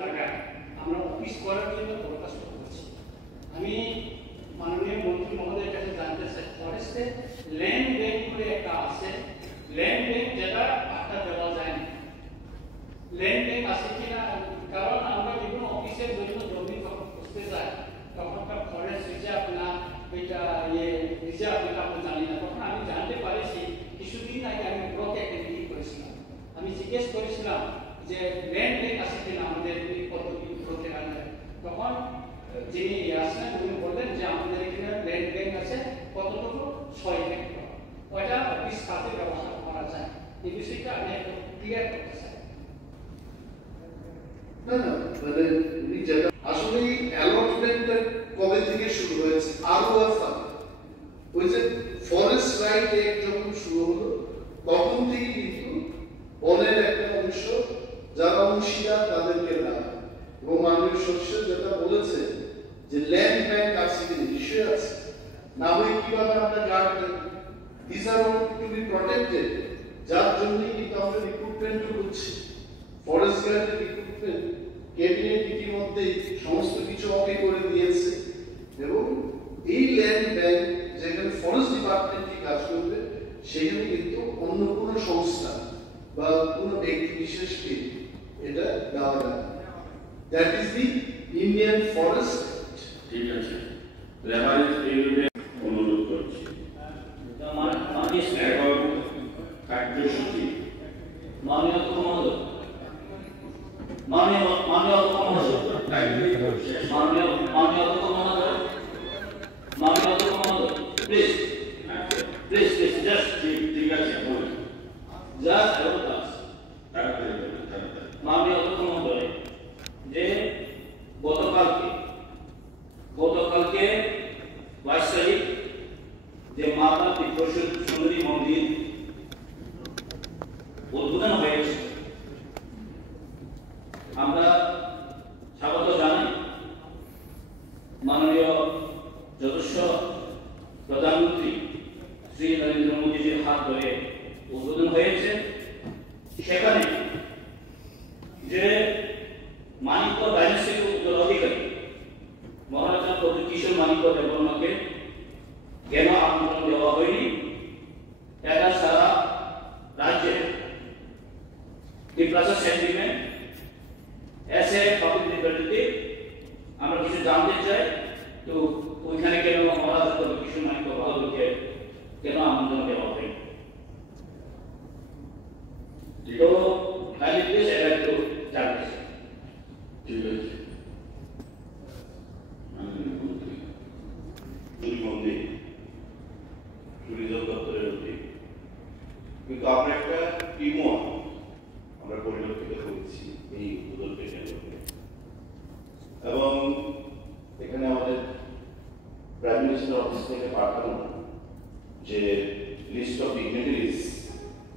আমরা অফিস করার জন্য দরখাস্ত করছি। আমি মাননীয় মন্ত্রী মহোদয়ের কাছে জানতে চাই, ফরেস্টে ল্যান্ড ব্যাংক করে একটা আছে, ল্যান্ড ব্যাংক যেটা পাট্টা দেওয়া যায় না, ল্যান্ড ব্যাংক আছে কিনা? কারণ আমরা বিভিন্ন অফিসের জন্য জমি যখন খুঁজতে যাই তখনকার ফরেস্ট রিজার্ভ না এটা রিজার্ভ এটা আমরা জানি না। তখন আমি জানতে পারিছি কিছুদিন আগে আমি ব্লকে একটা মিটিং করেছিলাম, আমি জিজ্ঞেস করেছিলাম যে ল্যান্ড ব্যাংক আছে কিনা আমাদের এই পদ্ধতি ব্লকের আন্ডারে। তখন যিনি আসলেন উনি বললেন যে আমাদের এখানে ল্যান্ড ব্যাংক আছে কতটুকু 6 হেক্টর, ওইটা অফিস খাতে ব্যবহার করা যায়। এই বিষয়টা আমি একটু ক্লিয়ার করতে চাই। না না মানে উনি যেটা আসলে অ্যালটমেন্টটা কবে থেকে শুরু হয়েছে আরওএফআর ওই যে ফরেস্ট রাইট অ্যাক্ট যখন শুরু হলো তখন থেকে কিন্তু বনের একটা অংশ যারা অংশীদার তাদেরকে দেওয়া এবং মাননীয় সদস্য যেটা বলেছে যে ল্যান্ড ব্যাংক আছে কি বিষয় আছে না হয় কিভাবে আমরা গার্ড দেব, this are to be protected, যার জন্য কিন্তু আমরা রিক্রুটমেন্ট করছি। ফরেস্ট গার্ডের রিক্রুটমেন্ট ক্যাবিনেট ইতিমধ্যে সমস্ত কিছু ওকে করে দিয়েছে এবং এই ল্যান্ড ব্যাংক যেখানে ফরেস্ট ডিপার্টমেন্টই কাজ করবে সেখানে কিন্তু অন্য কোনো সংস্থা বা কোনো ব্যক্তি বিশেষকে এটা দেওয়া যাবে। That is the Indian forest. ঠিক আছে, রেফারেন্স পেরিয়ডে অনুরোধ করছি। এখন কার্যসূচি মাননীয় মহোদয়, মাননীয় মহোদয়, প্লিজ প্লিজ প্লিজ জাস্ট ঠিক আছে বলুন। জাস্ট তাড়াতাড়ি মাননীয় মহোদয়, যে গতকালকে 22 তারিখ যে মাতা ত্রিপুরেশ্বর সুন্দরী মন্দির উদ্বোধন হয়েছে, আমরা স্বাগত জানাই। মাননীয় যশস্ব প্রধানমন্ত্রী শ্রী নরেন্দ্র মোদীজির হাত ধরে উদ্বোধন হয়েছে। সেখানে যে মানিক্য ডাইনাস্টির উত্তরাধিকারী মহারাজা প্রভু কিশোর মানিক্য দেববর্মাকে কেন আমন্ত্রণ দেওয়া হয়নি, এটা সারা রাজ্যে ত্রিপ্রাসা সেন্টিমেন্ট এসে পাবলিক লিবার্টিতে আমরা কিছু জানতে চাই। তো ওইখানে কেন মহারাজা প্রভু কিশোর মানিক্য বাহাদুরকে কেন আমন্ত্রণ দেওয়া হয়নি? তো কাজে প্লিজ এটা একটু জানতে চাই। ঠিক আছে। মন্দির ট্যুরিজম দপ্তরের অধীন, কিন্তু আমরা একটা টিমও আমরা পরিলক্ষিত করেছি এই উদ্বোধনকে কেন্দ্র করে। এবং এখানে আমাদের প্রাইম মিনিস্টার অফিস থেকে পাঠানো যে লিস্ট অফ ডিগনিটারিজ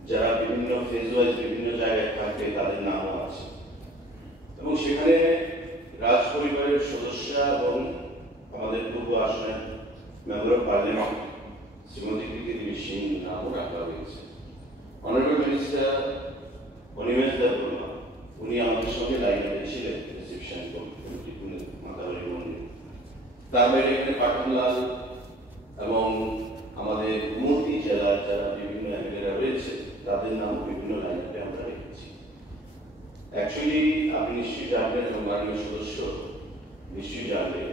যারা বিভিন্ন ফেজ ওয়াইজ বিভিন্ন জায়গায় থাকবে তাদের নামও আছে এবং সেখানে রাজ পরিবারের সদস্যরা এবং আমাদের পূর্ব আসনের মেম্বার অফ পার্লামেন্ট শ্রীমতী কৃতি দেবী সিং নামও রাখা হয়েছে। অনারেবল মিনিস্টার অনিমেষ দেব বর্মা উনি আমাদের সঙ্গে লাইনে ছিলেন রিসেপশন কমিটি মাতাবাড়ি মন্দির। তার বাইরে এখানে পাঠানলাল এবং আমাদের মন্ত্রী জেলার যারা বিভিন্ন এমএলএরা রয়েছে তাদের নাম বিভিন্ন লাইনে আমরা রেখেছি। অ্যাকচুয়ালি আপনি নিশ্চয়ই জানবেন এবং মাননীয় সদস্য নিশ্চয়ই জানবেন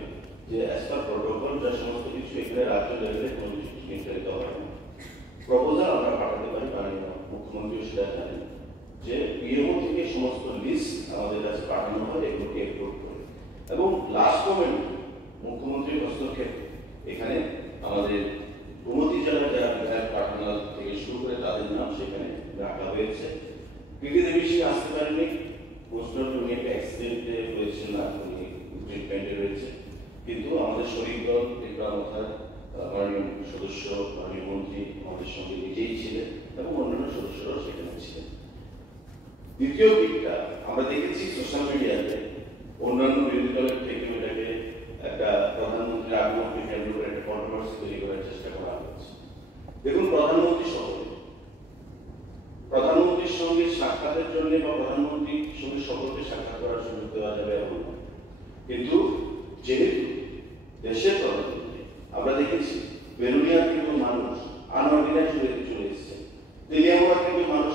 যে অ্যাজ পার প্রোটোকল যা সমস্ত কিছু এখানে রাজ্য লেভেলে কোনো কিছু নির্ধারিত হয় না। প্রপোজাল আমরা পাঠাতে পারি, মাননীয় মুখ্যমন্ত্রীও সেটা জানেন যে পিএমও থেকে সমস্ত লিস্ট আমাদের কাছে পাঠানো হয়, এগুলোকে এপ্রুভ করে এবং লাস্ট মোমেন্ট মুখ্যমন্ত্রীর হস্তক্ষেপ এখানে আমাদের গোমতী জেলার যারা বিধায়ক পাঠানলাল থেকে শুরু করে তাদের নাম সেখানে রাখা হয়েছে। কৃতি দেবী সিং আসতে পারেনি, পোস্টার উনি একটা অ্যাক্সিডেন্টে হয়েছে না, উনি ট্রিটমেন্টে রয়েছে, কিন্তু আমাদের শরীর দল ত্রিপুরা মাথার মাননীয় সদস্য মাননীয় মন্ত্রী আমাদের সঙ্গে নিজেই ছিলেন এবং অন্যান্য সদস্যরাও সেখানে ছিলেন। দ্বিতীয় দিকটা আমরা দেখেছি সোশ্যাল মিডিয়াতে অন্যান্য বিরোধী দলের থেকে এটাকে একটা প্রধানমন্ত্রীর আগমনকে কেন্দ্র করে একটা কন্ট্রোভার্সি তৈরি করার চেষ্টা করা হচ্ছে। দেখুন, প্রধানমন্ত্রীর সঙ্গে সাক্ষাতের জন্য বা প্রধানমন্ত্রীর সঙ্গে সকলকে সাক্ষাৎ করার সুযোগ দেওয়া যাবে কিন্তু যেহেতু দেশের তরফ থেকে আমরা দেখেছি বেলুনিয়া থেকে মানুষ আনঅর্গানাইজড চলে এসেছে, তেলিয়ামুড়া থেকে মানুষ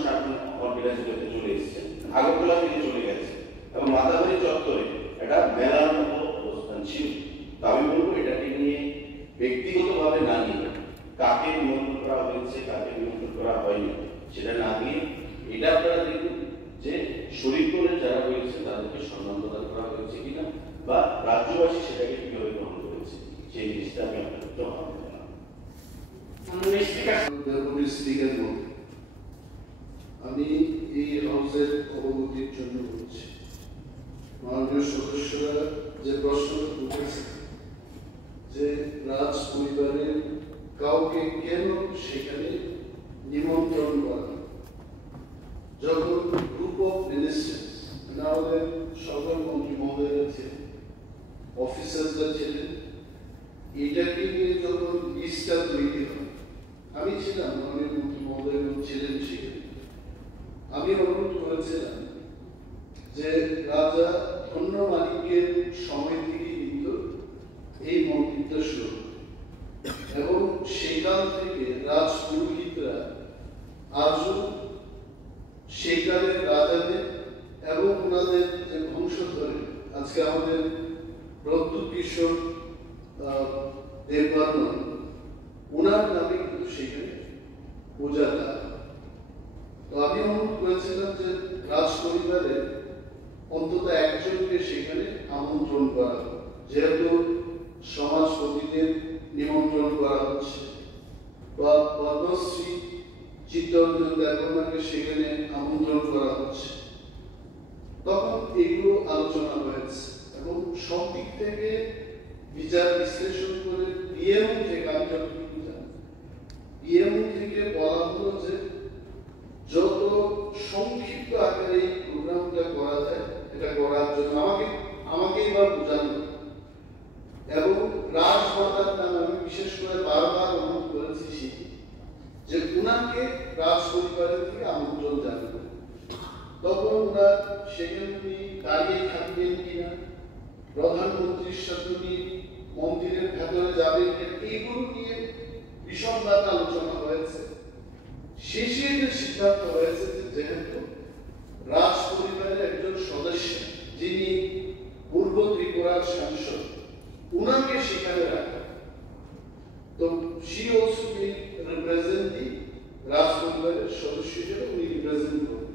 অর্গানাইজড চলে এসেছে, আগরতলা থেকে চলে গেছে এবং মাতাবাড়ি চত্বরে একটা মেলার মতো অবস্থান ছিল। আমি বলবো এটাকে নিয়ে ব্যক্তিগতভাবে না নিয়ে কাকে নিয়ন্ত্রণ করা হয়েছে কাকে নিয়ন্ত্রণ করা হয়নি সেটা না নিয়ে এটা আপনারা দেখুন যে শরীরপুরে যারা রয়েছে তাদেরকে সম্মান প্রদান করা হয়েছে কিনা বা রাজ্যবাসী সেটাকে কিভাবে গ্রহণ করেছে সেই জিনিসটা আমি আপনাদের জমা করলাম। আমি এই হাউসের অবগতির জন্য বলছি, মাননীয় সদস্যরা যে প্রশ্নটা উঠেছে যে রাজ পরিবারের কাউকে কেন সেখানে নিমন্ত্রণ করা, যখন গ্রুপ অফ মিনিস্টার্স আমাদের সকল মন্ত্রী মহোদয়রা ছিলেন, অফিসাররা ছিলেন, এটাকে নিয়ে যখন লিস্টটা তৈরি হয়, আমি ছিলাম, মাননীয় মন্ত্রী মহোদয় ছিলেন সেখানে, আমি অনুরোধ করেছিলাম যে রাজা ধন্য মালিকের সময় থেকে কিন্তু এই মন্ত্রিত্ব শুরু এবং সেখান থেকে রাজ পুরোহিতরা আজও সেকালের রাজাদের এবং ওনাদের যে বংশধর আজকে আমাদের প্রদ্যুৎ কিশোর দেববর্মন ওনার নামে কিন্তু সেখানে পূজা দেওয়া। তো আমি অনুরোধ করেছিলাম যে রাজ পরিবারের অন্তত একজনকে সেখানে আমন্ত্রণ করা, যেহেতু সমাজপতিদের নিমন্ত্রণ করা হচ্ছে বা পদ্মশ্রী চিত্তরঞ্জন দেববর্মাকে সেখানে আমন্ত্রণ করা হচ্ছে, তখন এগুলো আলোচনা হয়েছে এবং সব দিক থেকে বিচার বিশ্লেষণ করে পিএমও থেকে আমি যতটুকু জানি পিএমও থেকে বলা হলো যে যত সংক্ষিপ্ত আকারে এই প্রোগ্রামটা করা যায় এটা করার জন্য আমাকে এবার বোঝানো এবং রাজমাতার নাম আমি বিশেষ করে বারবার অনুরোধ করেছি যে উনাকে রাজ পরিবারের থেকে আমন্ত্রণ জানাবো। তখন ওনার সেখানে উনি দাঁড়িয়ে থাকবেন কিনা, প্রধানমন্ত্রীর সাথে উনি মন্দিরের ভেতরে যাবেন কিনা, এইগুলো নিয়ে বিশদভাবে আলোচনা হয়েছে। শেষে যে সিদ্ধান্ত হয়েছে যে যেহেতু রাজ পরিবারের একজন সদস্য যিনি পূর্ব ত্রিপুরার সাংসদ, উনাকে সেখানে রাখা, তো she also will represent the রাজ পরিবারের সদস্য হিসেবে উনি রিপ্রেজেন্ট করবেন।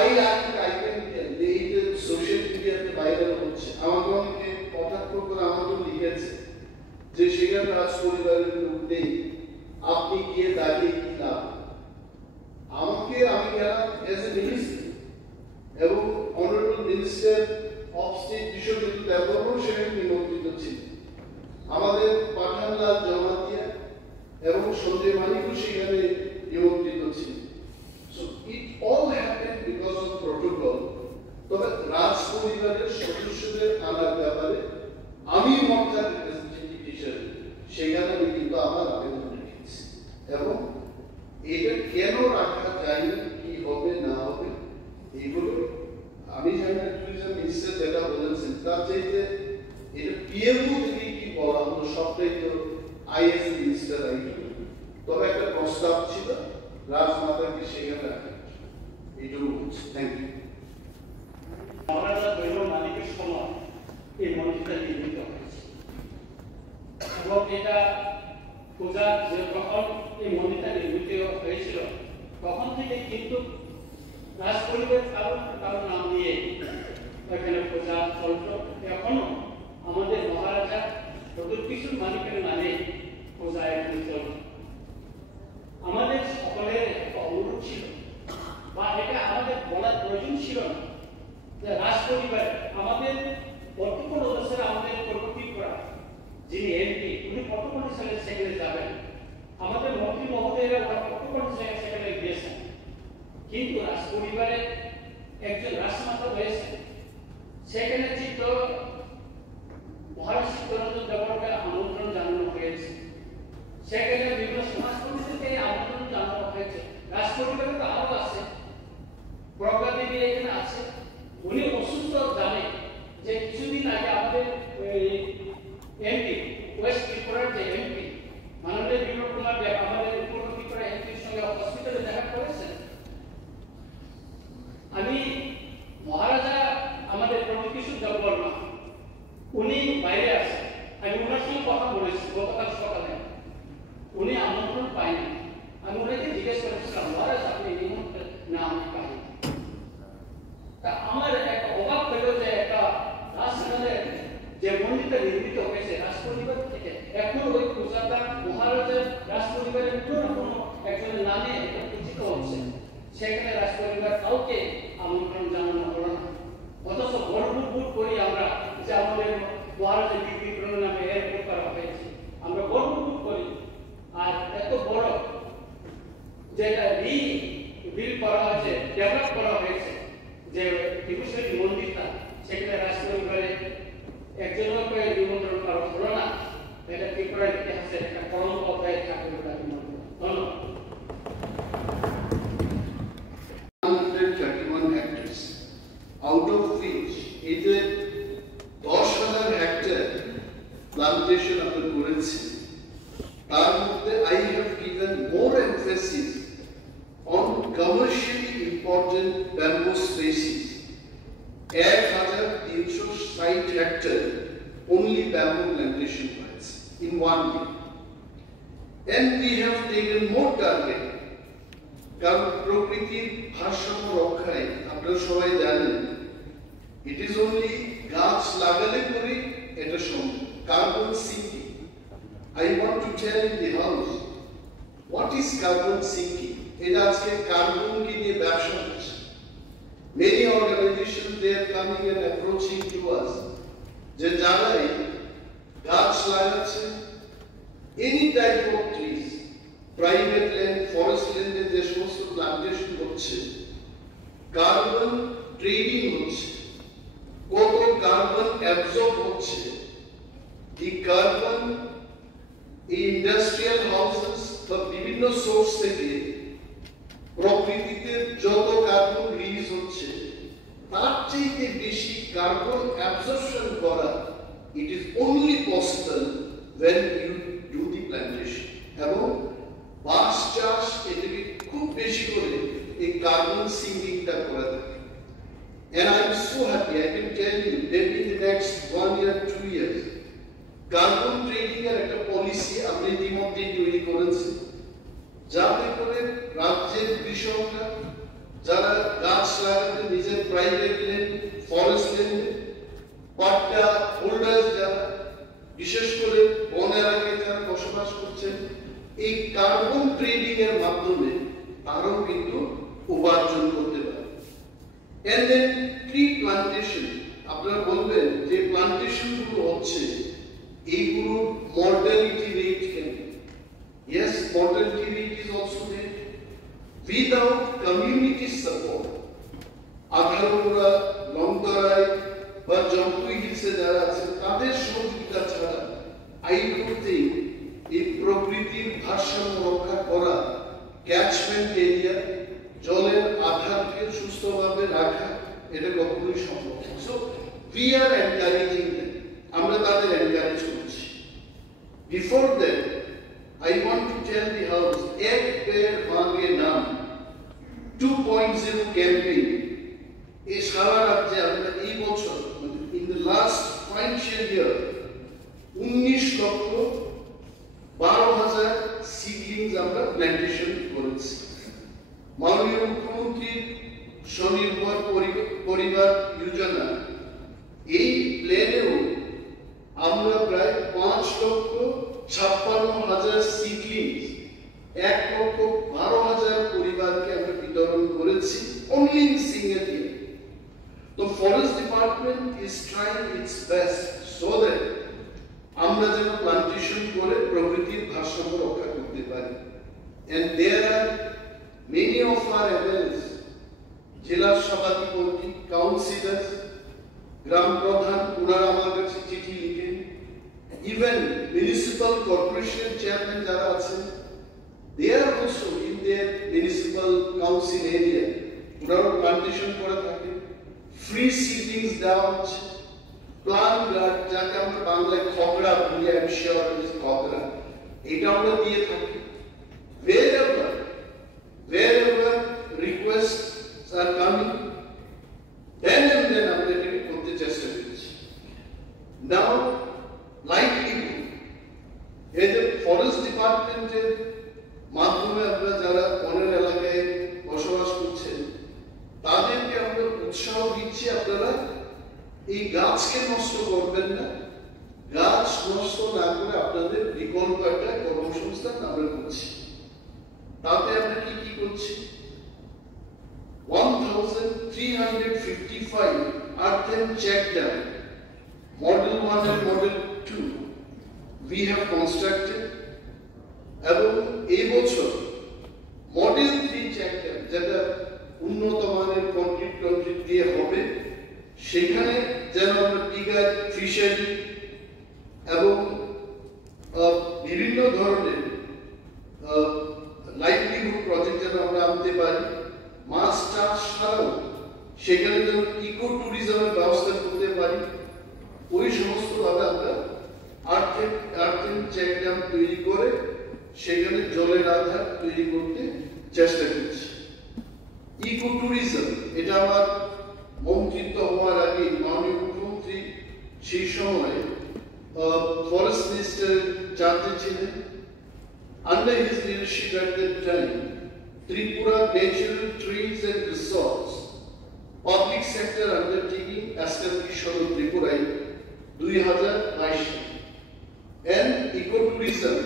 I can tell এই যে সোশ্যাল মিডিয়াতে ভাইরাল হচ্ছে, আমাকে অনেকে কটাক্ষ করে আমাকে লিখেছে যে সেখানে রাজ পরিবারের লোক নেই, আপনি গিয়ে দাঁড়িয়ে কি লাভ। আমি গেলাম এজ এ মিনিস্টার এবং honourable minister of state Biswajit Debbarman সেখানে নিমন্ত্রিত ছিলেন, আমাদের পাঠানলাল জমাতিয়া এবং সঞ্জয় মানিকও সেখানে নিমন্ত্রিত ছিলেন। So it all happened because of protocol. তবে রাজ পরিবারের সদস্যদের আনার ব্যাপারে আমি মর্যাদা রিপ্রেজেন্টেটিভ হিসেবে সেখানে আমি কিন্তু আমার আবেদন রেখেছি এবং এটা কেন রাখা যায়নি, কি হবে না হবে এইগুলো আমি জানি না। ট্যুরিজম মিনিস্টার যেটা বলেছেন তার চাইতে এটা পিএমও থেকে কি বলা হলো সবটাই তো আইএস মিনিস্টার আইডি, তবে একটা প্রস্তাব ছিল রাজমাতাকে সেখানে রাখা, এইটুকু বলছি। Thank you. মহারাজা দৈব মালিকের সময় এই মন্দিরটা নির্মিত হয়েছে এবং এটা পূজা যখন এই মন্দিরটা নির্মিত হয়েছিল তখন থেকে কিন্তু রাজ পরিবার কারো নাম দিয়ে এখানে পূজা চলত। এখনো আমাদের মহারাজা প্রদ্যুৎ কিশোর মালিকের নামে পূজা এখানে চলত। আমাদের সকলের একটা অনুরোধ ছিল বা এটা আমাদের বলার প্রয়োজন ছিল না যে রাজ পরিবার আমাদের বর্তমান অবস্থায় আমাদের পরবর্তী করা যিনি এমপি উনি কতক্ষণ সেখানে যাবেন, আমাদের মন্ত্রী মহোদয়রা ওরা কতক্ষণ সেখানে গিয়েছেন, কিন্তু রাজ পরিবারের একজন রাজমাতা রয়েছে সেখানে চিত্ত মহারাজ চিত্তরঞ্জন দেববর্মাকে আমন্ত্রণ জানানো হয়েছে, সেখানে বিভিন্ন সমাজকর্মীদেরকে আমন্ত্রণ জানানো হয়েছে। রাজ পরিবারে তো আরো আছে, প্রজ্ঞা দেবী এখানে আছে, উনি ওষুধ উনি বাইরে আছে, আমি ওনার সঙ্গে কথা বলেছি গতকাল সকালে, উনি আমন্ত্রণ পাইনি। আমি ওনাকে জিজ্ঞেস করেছিলাম মহারাজ আপনি নিমন্ত্রণ না, আমি পাইনি। তা আমার একটা অবাক হলো যে একটা রাজসেনাদের যে মন্দিরটা নির্মিত হয়েছে রাজপরিবার থেকে, এখন ওই প্রজাটা মহারাজের রাজপরিবারের কোনো না কোনো একজনের নামে এটা পরিচিত হচ্ছে, সেখানে রাজপরিবার কাউকে আমন্ত্রণ জানানো হলো না। অথচ গর্ববোধ করি আমরা যে আমাদের মহারাজের বিক্রমের নামে এয়ারপোর্ট করা হয়েছে, আমরা গর্ববোধ করি। আর এত বড় যেটা বিল করা হয়েছে, ডেভেলপ করা হয়েছে যে ত্রিপুরেশ্বরী মন্দিরটা, সেখানে রাজপরিবারে একজনের করে নিমন্ত্রণ করা হলো না, এটা ত্রিপুরার ইতিহাসের একটা কলঙ্ক হয়ে থাকবে বলে আমি মনে করি। ধন্যবাদ। 131 hectares, out of which এই যে 10,000 হেক্টর প্লান্টেশন আমরা করেছি, তার মধ্যে I have given more emphasis on commercially important bamboo species. 1,360 hectare only bamboo plantation rights in 1 year. And we have taken more target. কারণ প্রকৃতির ভারসাম্য রক্ষায় আপনারা সবাই জানেন it is only গাছ লাগালে পরে এটা সম্ভব। Carbon sinking, I want to tell in the house what is carbon sinking. এটা আজকে কার্বনকে নিয়ে ব্যবসা হচ্ছে। Many organizations they are coming and approaching to us যে যারাই গাছ লাগাচ্ছে, any type of trees, private land, forest ল্যান্ডে যে সমস্ত প্লান্টেশন হচ্ছে, কার্বন ট্রেডিং হচ্ছে, কত কার্বন অ্যাবজর্ব হচ্ছে, এই কার্বন এই ইন্ডাস্ট্রিয়াল হাউসেস বা বিভিন্ন সোর্স থেকে প্রকৃতিতে যত কার্বন রিলিজ হচ্ছে, তার চাইতে বেশি কার্বন অ্যাবজর্পশন করা it is only possible when you do the plantation. এবং বাঁশ চাষ এটাকে খুব বেশি করে এই কার্বন সিঙ্কিংটা করে থাকে। And I am so happy, I can tell you, maybe in the next 1 year, 2 years, carbon trading এর একটা পলিসি আমরা ইতিমধ্যে তৈরি করেছি, যাতে করে রাজ্যের কৃষকরা যারা গাছ লাগাতে নিজের প্রাইভেট ল্যান্ড, ফরেস্ট ল্যান্ডে, পাট্টা হোল্ডার্স যারা বিশেষ করে বন এলাকায় যারা বসবাস করছেন, এই কার্বন ট্রেডিং এর মাধ্যমে তারাও কিন্তু উপার্জন করতে পারে। And then tree plantation, আপনারা বলবেন যে প্লান্টেশন গুলো হচ্ছে এইগুলোর মর্টালিটি রেট কেন? Yes, mortality rate is also there. Without community support, Adharpura, Longtharai বা জম্পুই হিলসে যারা আছে তাদের সহযোগিতা ছাড়া I don't think এই প্রকৃতির ভারসাম্য রক্ষা করা, ক্যাচমেন্ট এরিয়া, জলের আধারকে সুস্থভাবে রাখা, এটা কখনোই সম্ভব না। So we are encouraging them, আমরা তাদের এনকারেজ করছি। Before that, I want to tell the house, Ek Peड़ Maange Naam 2.0 campaign এই সারা রাজ্যে আমরা এই বছর in the last financial year 19,12,000 seedlings আমরা প্ল্যান্টেশন করেছি। মাননীয় মুখ্যমন্ত্রীর স্বনির্ভর পরিবার যোজনা এই প্ল্যানেও আমরা প্রায় 5,56,000 সিডলিংস 1,12,000 পরিবারকে আমরা বিতরণ করেছি only in single year. The forest department is trying its best so that আমরা যেন প্লান্টেশন করে প্রকৃতির ভারসাম্য রক্ষা করতে পারি। And there are many of our MLAs, জেলা সভাধিপতি, কাউন্সিলর্স, গ্রাম প্রধান, ওনারা আমার কাছে চিঠি লিখেন, ইভেন মিউনিসিপাল কর্পোরেশন চেয়ারম্যান যারা আছেন, they are also in their municipal council area, ওনারা প্লান্টেশন করে থাকে, ফ্রি সিডলিংস দেওয়া হচ্ছে, প্লান্ট গার্ড যাকে আমরা বাংলায় খগড়া বলি, আমি শিওর খগড়া, এটা আমরা দিয়ে থাকি। Wherever requests are coming, then and then আমরা এটাকে করতে চেষ্টা করছি। নাও লাইভলিহুড, এই যে ফরেস্ট ডিপার্টমেন্টের মাধ্যমে আমরা যারা বনের এলাকায় বসবাস করছেন তাদেরকে আমরা উৎসাহ দিচ্ছি, আপনারা এই গাছকে নষ্ট করবেন না, গাছ নষ্ট না করে আপনাদের বিকল্প একটা কর্মসংস্থান আমরা করছি। তাতে আমরা কি কি করছি? 1355 earthen check dam, model 1 and model 2 we have constructed, এবং এই বছর মডেল 3 চেক ড্যাম যেটা উন্নত মানের কংক্রিট দিয়ে হবে, সেখানে যেন আমরা টিগার ফিশারি এবং বিভিন্ন ধরনের লাইভলিহুড প্রজেক্ট যেন আমরা আনতে পারি, মাছ চাষ ছাড়াও সেখানে যেন ইকো ট্যুরিজমের ব্যবস্থা করতে পারি, ওই সমস্ত ভাবে আমরা আর্থেন চেক ড্যাম তৈরি করে সেখানে জলের আধার তৈরি করতে চেষ্টা করছি। ইকো ট্যুরিজম, এটা আমার মন্ত্রিত্ব হওয়ার আগে মাননীয় মুখ্যমন্ত্রী সেই সময় ফরেস্ট মিনিস্টার চার্জে ছিলেন। Under his leadership at that time, Tripura Natural Trees and Resorts Public Sector Undertaking established on Tripura 2022 and ecotourism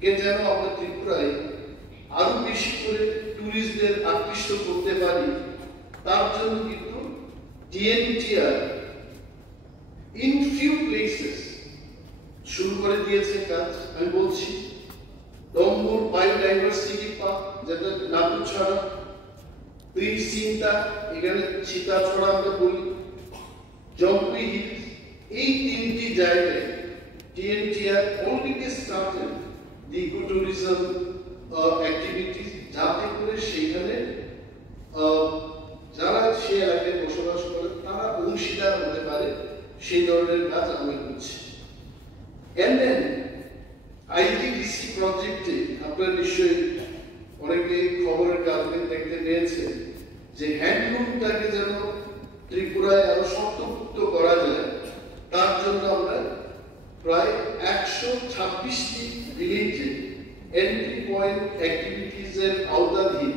কে যেন আমরা ত্রিপুরায় আরো বেশি করে টুরিস্টদের আকৃষ্ট করতে পারি, তার জন্য কিন্তু TNTR in few places শুরু করে দিয়েছে কাজ। আমি বলছি ডম্বুর বায়োডাইভার্সিটি পার্ক, যেটা নাটুছড়া, প্রিন্সিন্তা, এখানে সীতাছড়া আমরা বলি, জম্পি হিলস, এই তিনটি জায়গায় TNTR already started the ecotourism activities, যাতে করে সেখানে যারা সে এলাকায় বসবাস করে তারা অংশীদার হতে পারে, সেই ধরনের কাজ আমরা করছি। And then ITDC প্রজেক্টে আপনারা নিশ্চয়ই অনেকে খবরের কাগজে দেখতে পেয়েছেন যে হ্যান্ডলুমটাকে যেন ত্রিপুরায় আরো শক্তপোক্ত করা যায়, তার জন্য আমরা প্রায় 126টি ভিলেজে এন্ট্রি পয়েন্ট অ্যাক্টিভিটিস এর আওতাধীন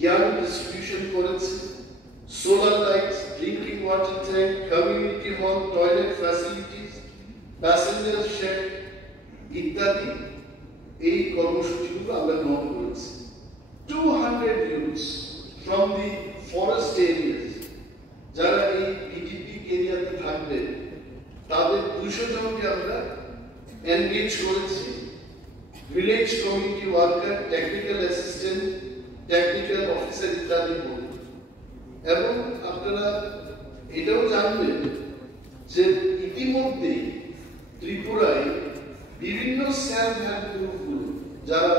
ইয়ার্ন ডিস্ট্রিবিউশন করেছে, solar lights, drinking water tank, community hall, toilet facilities, passenger shed ইত্যাদি এই কর্মসূচিগুলো আমরা গ্রহণ করেছি। 200 youths from the forest areas যারা এই PTP এরিয়াতে থাকবে তাদের 200 জনকে আমরা এনগেজ করেছি, village community worker, technical assistant, technical officer ইত্যাদি বলে। এবং আপনারা এটাও জানবেন যে ইতিমধ্যেই ত্রিপুরায় বিভিন্ন সেলফ হেল্প গ্রুপগুলো যারা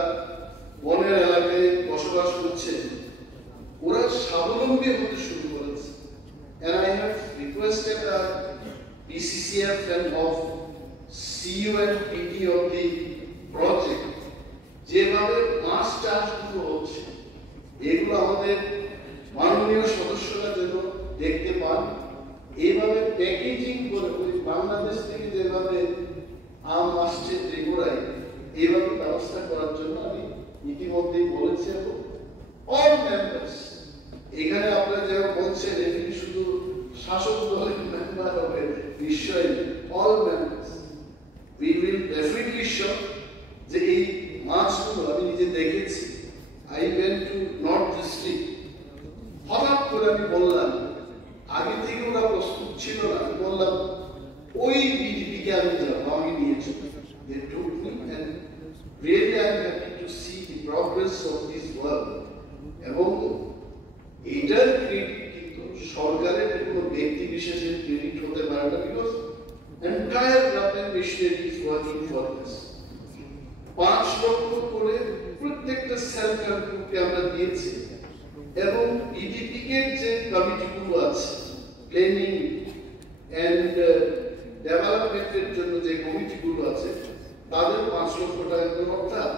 বনের এলাকায় বসবাস করছে ওরা স্বাবলম্বী হতে শুরু করেছে। And I have requested PCCF and of CEO and PD of the project যেভাবে মাছ চাষগুলো হচ্ছে এগুলো আমাদের মাননীয় সদস্যরা যেন দেখতে পান, এইভাবে প্যাকেজিং করে বাংলাদেশ থেকে যেভাবে আম আসছে ত্রিপুরায় এইভাবে ব্যবস্থা করার জন্য আমি ইতিমধ্যেই বলেছি। এবং অল মেম্বার্স, এখানে আপনারা যারা বলছেন এখানে শুধু শাসক দলের মেম্বার হবে, নিশ্চয়ই all members we will definitely show যে এই মাছগুলো আমি নিজে দেখেছি। I went to north district, হঠাৎ করে আমি বললাম, আগে থেকে ওরা প্রস্তুত ছিল না, আমি বললাম ওই বিডিপিকে আমি যাবো, আমি নিয়েছি। They took me and really I am happy to see the progress of this work. এবং এটার ক্রেডিট কিন্তু সরকারের কোনো ব্যক্তি বিশেষের ক্রেডিট হতে পারে না, because entire government machinery is working for this. 5 লক্ষ করে প্রত্যেকটা সেলফ হেল্প গ্রুপকে আমরা দিয়েছি, এবং ইডিপিকে যে কমিটিগুলো আছে প্ল্যানিং এন্ড ডেভেলপমেন্টের জন্য যে কমিটিগুলো আছে তাদের 5 লক্ষ টাকা করে, অর্থাৎ